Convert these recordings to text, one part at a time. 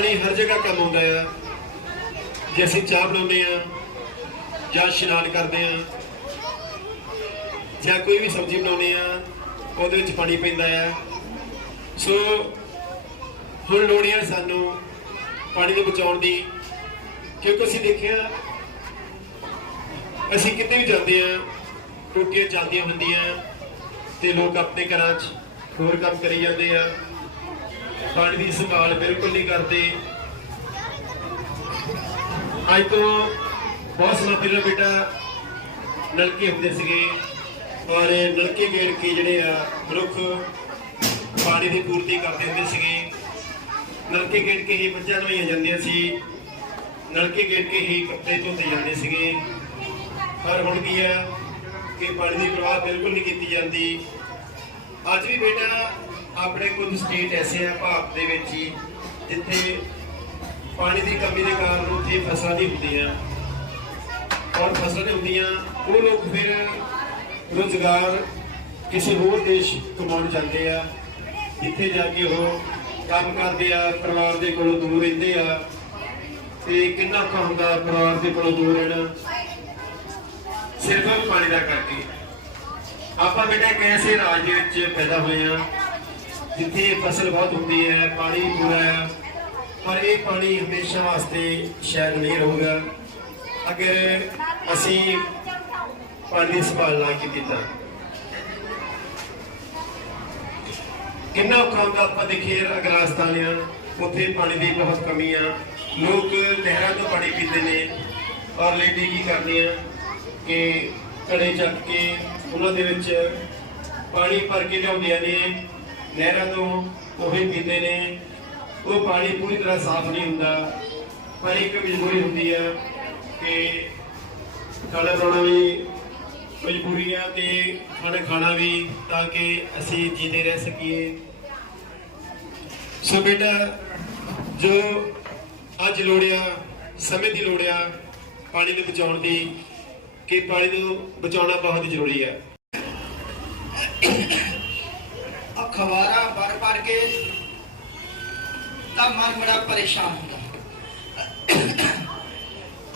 ਪਾਣੀ ਹਰ ਜਗ੍ਹਾ ਕੰਮ ਆਉਂਦਾ ਆ। ਜੇ ਅਸੀਂ ਚਾਹ ਬਣਾਉਂਦੇ ਆ ਜਾਂ ਇਸ਼ਨਾਨ ਕਰਦੇ ਆ ਜਾਂ ਕੋਈ ਵੀ ਸਬਜ਼ੀ ਬਣਾਉਂਦੇ ਆ, ਉਹਦੇ ਵਿੱਚ ਪਾਣੀ ਪੈਂਦਾ ਆ। ਸੋ ਹੁਣ ਲੋੜ ਹੈ ਸਾਨੂੰ ਪਾਣੀ ਨੂੰ ਬਚਾਉਣ ਦੀ, ਕਿਉਂਕਿ ਅਸੀਂ ਦੇਖਿਆ ਅਸੀਂ ਕਿਤੇ ਵੀ ਜਾਂਦੇ ਆ ਟੂਟੀਆਂ ਚੱਲਦੀਆਂ ਹੁੰਦੀਆਂ ਤੇ ਲੋਕ ਆਪਣੇ ਘਰਾਂ 'ਚ ਹੋਰ ਕੰਮ ਕਰੀ ਜਾਂਦੇ ਆ। ਪਾਣੀ ਦੀ ਸੰਭਾਲ ਬਿਲਕੁਲ ਨਹੀਂ ਕਰਦੇ। ਅੱਜ ਤੋਂ ਬਹੁਤ ਸਮਾਂ ਪਹਿਲਾਂ ਬੇਟਾ ਨਲਕੇ ਹੁੰਦੇ ਸੀਗੇ ਔਰ ਨਲਕੇ ਗੇੜ ਕੇ ਜਿਹੜੇ ਆ ਰੁੱਖ ਪਾਣੀ ਦੀ ਪੂਰਤੀ ਕਰਦੇ ਹੁੰਦੇ ਸੀਗੇ। ਨਲਕੇ ਗੇੜ ਕੇ ਹੀ ਮੱਝਾਂ ਨਵਾਈਆਂ ਜਾਂਦੀਆਂ ਸੀ। ਨਲਕੇ ਗੇੜ ਕੇ ਹੀ ਕੱਪੜੇ ਧੋਤੇ ਜਾਂਦੇ ਸੀਗੇ। ਪਰ ਹੁਣ ਕੀ ਹੈ ਕਿ ਪਾਣੀ ਦੀ ਪ੍ਰਵਾਹ ਬਿਲਕੁਲ ਨਹੀਂ ਕੀਤੀ ਜਾਂਦੀ। ਅੱਜ ਵੀ ਬੇਟਾ ਆਪਣੇ ਕੁਝ ਸਟੇਟ ਐਸੇ ਆ ਭਾਰਤ ਦੇ ਵਿੱਚ ਹੀ ਜਿੱਥੇ ਪਾਣੀ ਦੀ ਕਮੀ ਦੇ ਕਾਰਨ ਉੱਥੇ ਫਸਲਾਂ ਨਹੀਂ ਹੁੰਦੀਆਂ। ਔਰ ਫਸਲਾਂ ਨਹੀਂ ਹੁੰਦੀਆਂ, ਉਹ ਲੋਕ ਫਿਰ ਰੋਜ਼ਗਾਰ ਕਿਸੇ ਹੋਰ ਦੇਸ਼ ਕਮਾਉਣ ਜਾਂਦੇ ਆ, ਜਿੱਥੇ ਜਾ ਕੇ ਉਹ ਕੰਮ ਕਰਦੇ ਆ, ਪਰਿਵਾਰ ਦੇ ਕੋਲੋਂ ਦੂਰ ਰਹਿੰਦੇ ਆ। ਤੇ ਕਿੰਨਾ ਔਖਾ ਹੁੰਦਾ ਪਰਿਵਾਰ ਦੇ ਕੋਲੋਂ ਦੂਰ ਰਹਿਣਾ। ਸਿਰਫ ਪਾਣੀ ਦਾ ਕਰਕੇ। ਆਪਾਂ ਬੇਟਾ ਇੱਕ ਐਸੇ ਰਾਜ ਵਿੱਚ ਪੈਦਾ ਹੋਏ ਆ ਜਿੱਥੇ ਫਸਲ ਬਹੁਤ ਹੁੰਦੀ ਹੈ, ਪਾਣੀ ਪੂਰਾ ਹੈ, ਪਰ ਇਹ ਪਾਣੀ ਹਮੇਸ਼ਾ ਵਾਸਤੇ ਸ਼ਾਇਦ ਨਹੀਂ ਰਹੂਗਾ। ਅਗਰ ਅਸੀਂ ਪਾਣੀ ਦੀ ਸੰਭਾਲ ਨਾ ਕੀਤੀ ਤਾਂ। ਕਿੰਨਾ ਔਖਾ ਹੁੰਦਾ ਆਪਾਂ ਦੇਖੀਏ, ਅਗਰ ਰਾਜਸਥਾਨ ਆ ਉੱਥੇ ਪਾਣੀ ਦੀ ਬਹੁਤ ਕਮੀ ਆ। ਲੋਕ ਨਹਿਰਾਂ ਤੋਂ ਪਾਣੀ ਪੀਂਦੇ ਨੇ। ਔਰ ਲੇਡੀ ਕੀ ਕਰਦੇ ਆ ਕਿ ਘੜੇ ਚੱਕ ਕੇ ਉਹਨਾਂ ਦੇ ਵਿੱਚ ਪਾਣੀ ਭਰ ਕੇ ਲਿਆਉਂਦੀਆਂ ਨੇ। ਨਹਿਰਾਂ ਤੋਂ ਉਹੀ ਪੀਂਦੇ ਨੇ। ਉਹ ਪਾਣੀ ਪੂਰੀ ਤਰ੍ਹਾਂ ਸਾਫ਼ ਨਹੀਂ ਹੁੰਦਾ। ਪਰ ਇੱਕ ਮਜਬੂਰੀ ਹੁੰਦੀ ਆ ਕਿ ਖਾਣਾ ਬਣਾਉਣਾ ਵੀ ਮਜਬੂਰੀ ਆ ਤੇ ਖਾਣਾ ਖਾਣਾ ਵੀ ਤਾਂ ਕਿ ਅਸੀਂ ਜੀਦੇ ਰਹਿ ਸਕੀਏ। ਸੋ ਬੇਟਾ, ਜੋ ਅੱਜ ਲੋੜਿਆ ਸਮੇਂ ਦੀ ਲੋੜਿਆ ਪਾਣੀ ਨੂੰ ਬਚਾਉਣ ਦੀ, ਕਿ ਪਾਣੀ ਨੂੰ ਬਚਾਉਣਾ ਬਹੁਤ ਜ਼ਰੂਰੀ ਹੈ ਅਖਬਾਰਾਂ ਪੜ੍ਹ ਪੜ੍ਹ ਕੇ ਤਾਂ ਮਨ ਬੜਾ ਪਰੇਸ਼ਾਨ ਹੁੰਦਾ।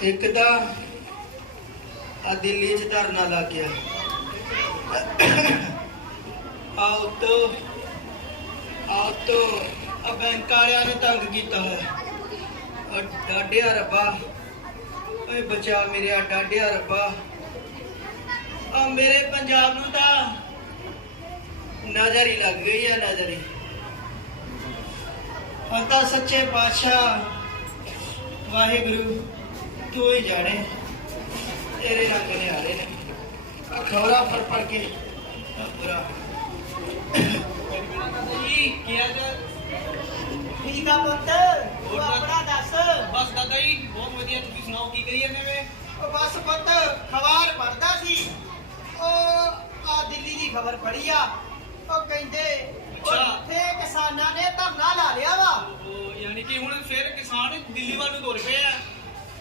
ਇੱਕ ਤਾਂ ਆ ਦਿੱਲੀ 'ਚ ਧਰਨਾ ਲੱਗ ਗਿਆ। ਆਉ ਤੋ ਆਉ ਤੋ ਆ ਬੈਂਕ ਵਾਲਿਆਂ ਨੇ ਤੰਗ ਕੀਤਾ ਹੈ ਆ ਡਾਡਿਆ ਰੱਬਾ, ਓਏ ਬਚਾ ਮੇਰੇ ਡਾਡਿਆ ਰੱਬਾ। ਆ ਮੇਰੇ ਪੰਜਾਬ ਨੂੰ ਤਾਂ ਨਜ਼ਰ ਹੀ ਲੱਗ ਗਈ ਹੈ ਨਜ਼ਰ ਹੀ। ਪਤਾ ਸੱਚੇ ਪਾਤਸ਼ਾਹ ਵਾਹਿਗੁਰੂ ਤੂੰ ਹੀ ਜਾਣੇ। ਤੇਰੇ ਰੰਗ ਨੇ ਆ ਰਹੇ ਨੇ। ਆ ਖਬਰਾਂ ਪਰ ਪੜ ਕੇ ਆ ਬੁਰਾ ਕੀ ਕਿਹਾ ਜਾ ਠੀਕ ਆ ਪੁੱਤ ਤੂੰ ਆਪਣਾ ਦੱਸ। ਬਸ ਦਾਦਾ ਜੀ ਬਹੁਤ ਵਧੀਆ ਤੁਸੀਂ ਸੁਣਾਓ ਕੀ ਕਰੀ ਜਾਂਦੇ ਵੇ ਉਹ ਬਸ ਪੁੱਤ ਖਬਰ ਪੜਦਾ ਸੀ। ਉਹ ਆ ਦਿੱਲੀ ਦੀ ਖਬਰ ਪੜੀ ਆ। ਉਹ ਕਹਿੰਦੇ। ਉੱਥੇ ਕਿਸਾਨਾਂ ਨੇ ਧਰਨਾ ਲਾ ਲਿਆ ਵਾ। ਉਹ ਯਾਨੀ ਕਿ ਹੁਣ ਫਿਰ ਕਿਸਾਨ ਦਿੱਲੀ ਵੱਲ ਨੂੰ ਤੁਰ ਪਏ ਆ।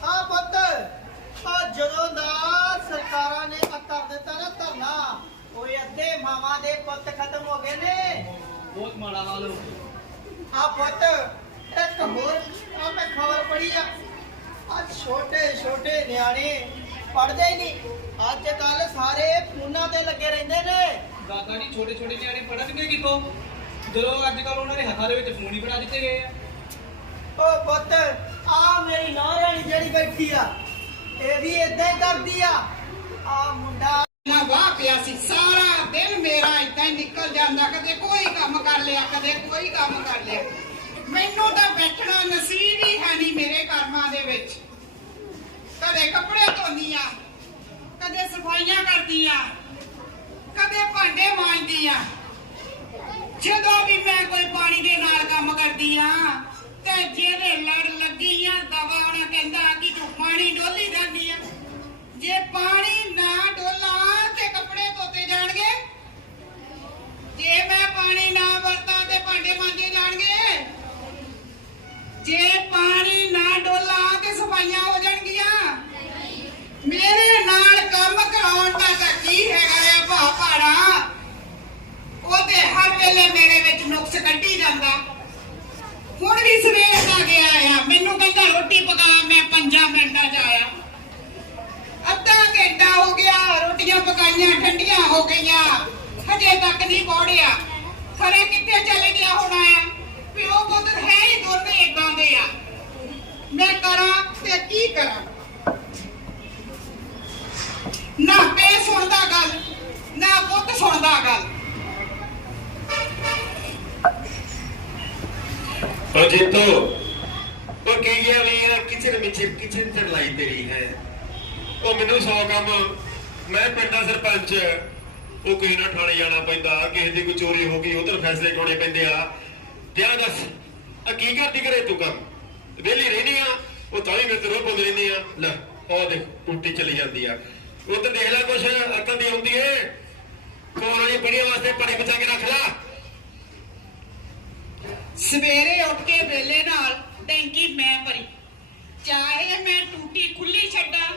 ਆ ਪੁੱਤ ਆ ਜਦੋਂ ਦਾ ਸਰਕਾਰਾਂ ਨੇ ਆ ਕਰ ਦਿੱਤਾ ਨਾ ਧਰਨਾ ਓਏ ਅੱਧੇ ਮਾਵਾਂ ਦੇ ਪੁੱਤ ਖਤਮ ਹੋ ਗਏ ਨੇ। ਬਹੁਤ ਮਾੜਾ ਹਾਲ ਹੋ ਆ ਪੁੱਤ ਇੱਕ ਹੋਰ ਆ ਮੈਂ ਖਬਰ ਪੜੀ ਆ। ਆ ਛੋਟੇ ਛੋਟੇ ਨਿਆਣੇ ਪੜਦੇ ਹੀ ਨਹੀਂ। ਅੱਜ ਕੱਲ ਸਾਰੇ ਫੋਨਾਂ ਤੇ ਲੱਗੇ ਰਹਿੰਦੇ ਨੇ। ਦਾਦਾ ਜੀ ਛੋਟੇ ਛੋਟੇ ਨਿਆਣੇ ਪੜਨਗੇ ਕਿੱਥੋਂ ਜਦੋਂ ਅੱਜ ਕੱਲ ਉਹਨਾਂ ਦੇ ਹੱਥਾਂ ਦੇ ਵਿੱਚ ਫੋਨ ਹੀ ਫੜਾ ਦਿੱਤੇ ਗਏ ਆ। ਓ ਪੁੱਤ ਆ ਮੇਰੀ ਨੌਂ ਰਾਣੀ ਜਿਹੜੀ ਬੈਠੀ ਆ ਇਹ ਵੀ ਇਦਾਂ ਹੀ ਕਰਦੀ ਆ। ਆ ਮੁੰਡਾ ਨਾ ਵਾਹ ਪਿਆ ਸੀ ਸਾਰਾ ਦਿਨ ਮੇਰਾ ਇਦਾਂ ਹੀ ਨਿਕਲ ਜਾਂਦਾ ਕਦੇ ਕੋਈ ਕੰਮ ਕਰ ਲਿਆ ਕਦੇ ਕੋਈ ਕੰਮ ਕਰ ਲਿਆ। ਮੈਨੂੰ ਤਾਂ ਬੈਠਣਾ ਨਸੀਬ ਹੀ ਹੈ ਨਹੀਂ ਮੇਰੇ ਕਰਮਾਂ ਦੇ ਵਿੱਚ। ਕਦੇ ਕੱਪੜੇ ਧੋਂਦੀਆਂ ਕਦੇ ਸਫਾਈਆਂ ਕਰਦੀਆਂ ਕਦੇ ਭਾਂਡੇ ਮਾਂਜਦੀ ਮਾਂਜਦੀਆਂ ਜਦੋਂ ਵੀ ਮੈਂ ਕੋਈ ਪਾਣੀ ਦੇ ਨਾਲ ਕੰਮ ਕਰਦੀ ਆ, ਤੇ ਜਿਹਦੇ ਲੜ ਲੱਗੀ ਆ ਦਵਾ ਉਹਨਾਂ ਕਹਿੰਦਾ ਕਿ ਤੂੰ ਪਾਣੀ ਡੋਲੀ ਜਾਂਦੀ ਆ ਜੇ ਪਾਣੀ ਨਾ ਡੋਲਾਂ ਤੇ ਕੱਪੜੇ ਧੋਤੇ ਜਾਣਗੇ ਜੇ ਮੈਂ ਪਾਣੀ ਨਾ ਵਰਤਾਂ ਤੇ ਭਾਂਡੇ ਮਾਂਜੇ ਜਾਣਗੇ ਜੇ ਪਾਣੀ ਨਾ ਡੋਲਾਂ ਤੇ ਸਫਾਈਆਂ ਹੋ ਜਾਣਗੀਆਂ ਮੇਰੇ ਨਾਲ ਕੰਮ ਕਰਾਉਣ ਦਾ ਤਾਂ ਕੀ ਹੈਗਾ ਭਾੜਾ ਉਹ ਤੇ ਹਰ ਵੇਲੇ ਮੇਰੇ ਵਿੱਚ ਨੁਕਸ ਕੱਢੀ ਜਾਂਦਾ। ਹੁਣ ਵੀ ਸਵੇਰ ਦਾ ਗਿਆ ਆ, ਮੈਨੂੰ ਕਹਿੰਦਾ ਰੋਟੀ ਪਕਾ, ਮੈਂ 5 ਮਿੰਟਾਂ 'ਚ ਆਇਆ। ਅੱਧਾ ਘੰਟਾ ਹੋ ਗਿਆ, ਰੋਟੀਆਂ ਪਕਾਈਆਂ, ਠੰਡੀਆਂ ਹੋ ਗਈਆਂ। ਹਜੇ ਤੱਕ ਨਹੀਂ ਪਹੁੰਚਿਆ ਖਰੇ ਕਿੱਥੇ ਚਲੇ ਗਿਆ ਹੋਣਾ ਆ ਪਿਓ ਪੁੱਤ ਹੈ ਹੀ ਦੋਨੇ ਇਦਾਂ ਦੇ ਆ ਮੈਂ ਕਰਾਂ ਤੇ ਕੀ ਕਰਾਂ ਨਾ ਪੇ ਸੁਣਦਾ ਗੱਲ ਨਾ ਪੁੱਤ ਸੁਣਦਾ ਗੱਲ ਉਹ ਜੀਤੋ। ਉਹ ਕੀ ਗਿਆ ਵੀ ਇਹ ਕਿਚਨ ਵਿੱਚ ਕਿਚਨ ਤੇ ਲਾਈ ਤੇਰੀ ਹੈ। ਉਹ ਮੈਨੂੰ ਸੌ ਕੰਮ ਮੈਂ ਪਿੰਡਾ ਸਰਪੰਚ। ਉਹ ਕਿਸੇ ਨਾਲ ਠਾਣੇ ਜਾਣਾ ਪੈਂਦਾ ਕਿਸੇ ਦੀ ਕੋਈ ਚੋਰੀ ਹੋ ਗਈ ਉਧਰ ਫੈਸਲੇ ਕਰਾਉਣੇ ਪੈਂਦੇ ਆ। ਕਿਆ ਦੱਸ ਆ ਕੀ ਕਰਦੀ ਕਰੇ ਤੂੰ ਕੰਮ? ਵਿਹਲੀ ਰਹਿਣੀ ਆ ਉਹ ਤਾਂ ਹੀ ਮੇਰੇ ਤੇ ਰੋ ਪਾਉਂਦੀ ਰਹਿੰਦੀ ਆ। ਲੈ ਉਹ ਦੇਖ ਟੁੱਟੀ ਚਲੀ ਜਾਂਦੀ ਆ। ਉਧਰ ਦੇਖ ਲੈ ਕੁਛ ਅਕਲ ਦੀ ਆਉਂਦੀ ਏ। ਕੋਲ ਵਾਲੀ ਪੜੀਆਂ ਵਾਸਤੇ ਪਾਣੀ ਬਚਾ ਕੇ ਰੱਖ ਲੈ। ਸਵੇਰੇ ਉੱਠ ਕੇ ਵੇਲੇ ਨਾਲ ਟੈਂਕੀ ਮੈਂ ਭਰੀ ਚਾਹੇ ਮੈਂ ਟੂਟੀ ਖੁੱਲੀ ਛੱਡਾਂ,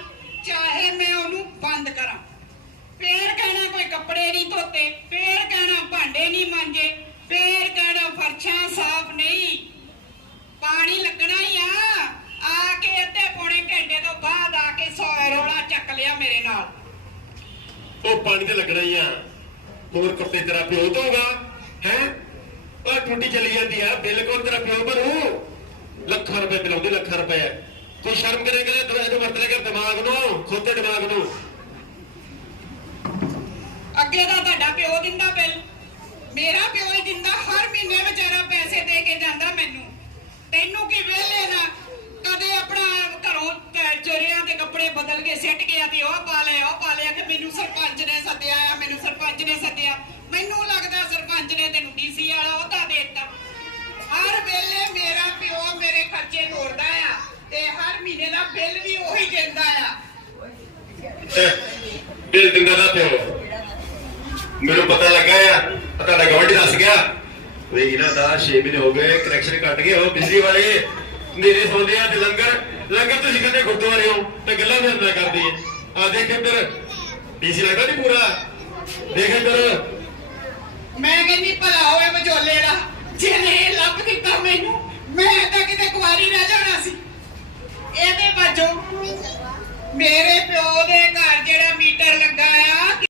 ਚਾਹੇ ਮੈਂ ਉਹਨੂੰ ਬੰਦ ਕਰਾਂ। ਫੇਰ ਕਹਿਣਾ ਕੋਈ ਕੱਪੜੇ ਨਹੀਂ ਧੋਤੇ, ਫੇਰ ਕਹਿਣਾ ਭਾਂਡੇ ਨਹੀਂ ਮਾਂਜੇ, ਫੇਰ ਕਹਿਣਾ ਫਰਸ਼ਾਂ ਸਾਫ਼ ਨਹੀਂ। ਪਾਣੀ ਲੱਗਣਾ ਹੀ ਆ। ਆ ਕੇ ਅੱਧੇ ਪੌਣੇ ਘੰਟੇ ਤੋਂ ਬਾਅਦ ਆ ਕੇ ਸੌ ਰੋਲਾ ਚੱਕ ਲਿਆ ਮੇਰੇ ਨਾਲ। ਉਹ ਪਾਣੀ ਤੇ ਲੱਗਣਾ ਹੀ ਆ। ਹੋਰ ਕੱਪੜੇ ਤੇਰਾ ਪਿਓ ਧੋਗਾ ਹੈ? ਉਹ ਟੁੱਟੀ ਚਲੀ ਜਾਂਦੀ ਆ। ਬਿੱਲ ਕੋਲ ਤੇਰਾ ਪਿਓ ਭਰੂ ਲੱਖਾਂ ਰੁਪਏ ਬਿਲਾਉਂਦੇ ਲੱਖਾਂ ਰੁਪਏ। ਤੂੰ ਸ਼ਰਮ ਕਰੇ ਤੂੰ ਇਹਨੂੰ ਵਰਤਨੇ ਕਰ ਦਿਮਾਗ ਨੂੰ ਖੋਤੇ ਦਿਮਾਗ ਨੂੰ। ਅੱਗੇ ਦਾ ਤੁਹਾਡਾ ਪਿਓ ਦਿੰਦਾ ਬਿੱਲ। ਮੇਰਾ ਪਿਓ ਹੀ ਦਿੰਦਾ, ਹਰ ਮਹੀਨੇ ਵਿਚਾਰਾ ਪੈਸੇ ਦੇ ਕੇ ਜਾਂਦਾ ਮੈਨੂੰ। ਤੈਨੂੰ ਕੀ ਵੇਲੇ ਨਾ, ਕਦੇ ਆਪਣਾ ਘਰੋਂ ਕ- ਚੋਰੀਆਂ ਦੇ ਕੱਪੜੇ ਬਦਲ ਕੇ ਸਿੱਟ ਗਿਆ ਤੇ ਉਹ ਪਾ ਲਿਆ ਉਹ ਪਾ ਲਿਆ ਕਿ ਮੈਨੂੰ ਸਰਪੰਚ ਨੇ ਸੱਦਿਆ ਆ, ਮੈਨੂੰ ਸਰਪੰਚ ਨੇ ਸੱਦਿਆ। ਬਿੱਲ ਦਿੰਦਾ ਦਾ ਪਿਓ। ਮੈਨੂੰ ਪਤਾ ਲੱਗਾ ਆ ਆਹ ਤੁਹਾਡਾ ਗਵਾਂਢੀ ਦੱਸ ਗਿਆ। ਵੀ ਇਹਨਾਂ ਦਾ 6 ਮਹੀਨੇ ਹੋ ਗਏ ਕਨੈਕਸ਼ਨ ਕੱਟ ਗਏ ਉਹ ਬਿਜਲੀ ਵਾਲੇ ਨੇਰੇ ਸੌਂਦੇ ਆ ਤੇ ਲੰਗਰ ਲੰਗਰ ਤੁਸੀਂ ਕਹਿੰਦੇ ਗੁਰਦੁਆਰੇ ਹੋ? ਤੇ ਗੱਲਾਂ ਵੀ ਅੰਦਰ ਕਰਦੇ ਆ। ਆ ਦੇਖ ਇੱਧਰ ਡੀਸੀ ਲੱਗਦਾ ਨਹੀਂ ਪੂਰਾ? ਦੇਖ ਇੱਧਰ। ਮੈਂ ਕਹਿੰਦੀ, ਭਲਾ ਹੋਵੇ ਵਿਚੋਲੇ ਦਾ ਜਿਹਨੇ ਇਹ ਲੱਭ ਦਿੱਤਾ ਮੈਨੂੰ, ਮੈਂ ਤਾਂ ਕਿਤੇ ਕੁਆਰੀ ਰਹਿ ਜਾਣਾ ਸੀ। ਇਹਦੇ ਵਜੋਂ ਮੇਰੇ ਪਿਓ ਦੇ ਘਰ ਜਿਹੜਾ ਮੀਟਰ ਲੱਗਾ ਆ